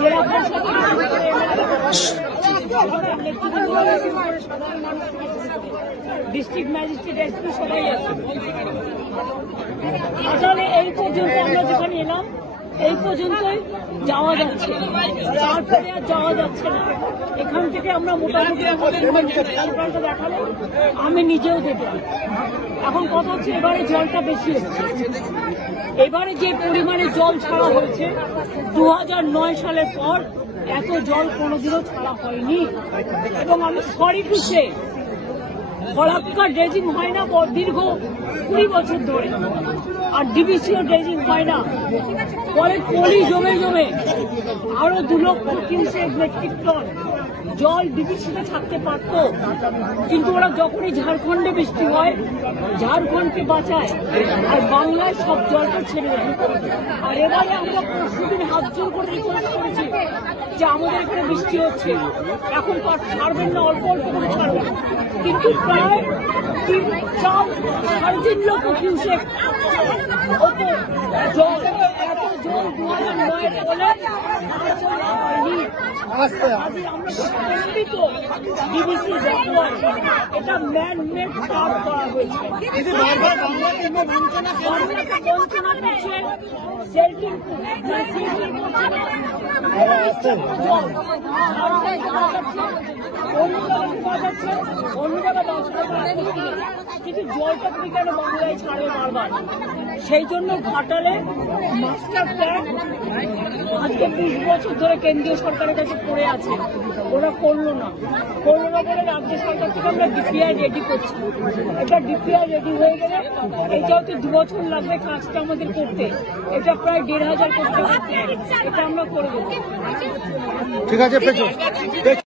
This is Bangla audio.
জেলা পরিষদ ডিস্ট্রিক্ট ম্যাজিস্ট্রেট এসপি সবাই আছে। আসলে এই পর্যন্ত আমরা যেখানে এলাম এই পর্যন্তই যাওয়া যাচ্ছে, তারপরে আর যাওয়া যাচ্ছে না। এখান থেকে আমরা মোটামুটি দেখালে আমি নিজেও দেখলাম। এখন কথা হচ্ছে এবারে জলটা বেশি হচ্ছে। এবারে যে পরিমাণে জল ছাড়া হয়েছে 2009 সালের পর এত জল কোনোদিনও ছাড়া হয়নি। এবং আমি সরি টু সে ফলাক্কা ড্রেজিং হয় না দীর্ঘ 20 বছর ধরে, আর ডিবিসিও ড্রেজিং হয় না। পরে পলি জমে জমে আরো 2 লক্ষ কিউসেক মেট্রিক টন জল ডিবিসিতে থাকতে পারত, কিন্তু ওরা যখনই ঝাড়খণ্ডে বৃষ্টি হয় ঝাড়খণ্ডকে বাঁচায় আর বাংলায় সব জলটা ছেড়ে দেয়। আর এবারে আমরা পরশুদিন হাত জোর করে রিকোয়েস্ট করেছি যে আমাদের এখানে বৃষ্টি হচ্ছে, এখন তো আর ছাড়বেন না, অল্প অল্প করে ছাড়বেন, কিন্তু প্রায় 3.5 লক্ষ কিউসেক জল, এত জল 2009 বলে হয়নি। এটা ম্যান মেড কাজ করা হয়েছে। বঞ্চনা করছে, সেল্টিং অন্য জায়গায় কিন্তু জলটা তুমি কেন বাংলায় ছাড়ে বারবার? সেই জন্য ঘাটালে মাস্টার প্ল্যান আজকে 20 বছর ধরে কেন্দ্রীয় সরকারের কাছে পড়ে আছে, ওরা করলো না বলে রাজ্য সরকার থেকে আমরা ডিপিআই রেডি করছি। এটা ডিপিআই রেডি হয়ে গেলে এটা হয়তো 2 বছর লাগবে কাজটা আমাদের করতে, এটা প্রায় 1,500 করতে, এটা আমরা করে দেবো। ঠিক আছে।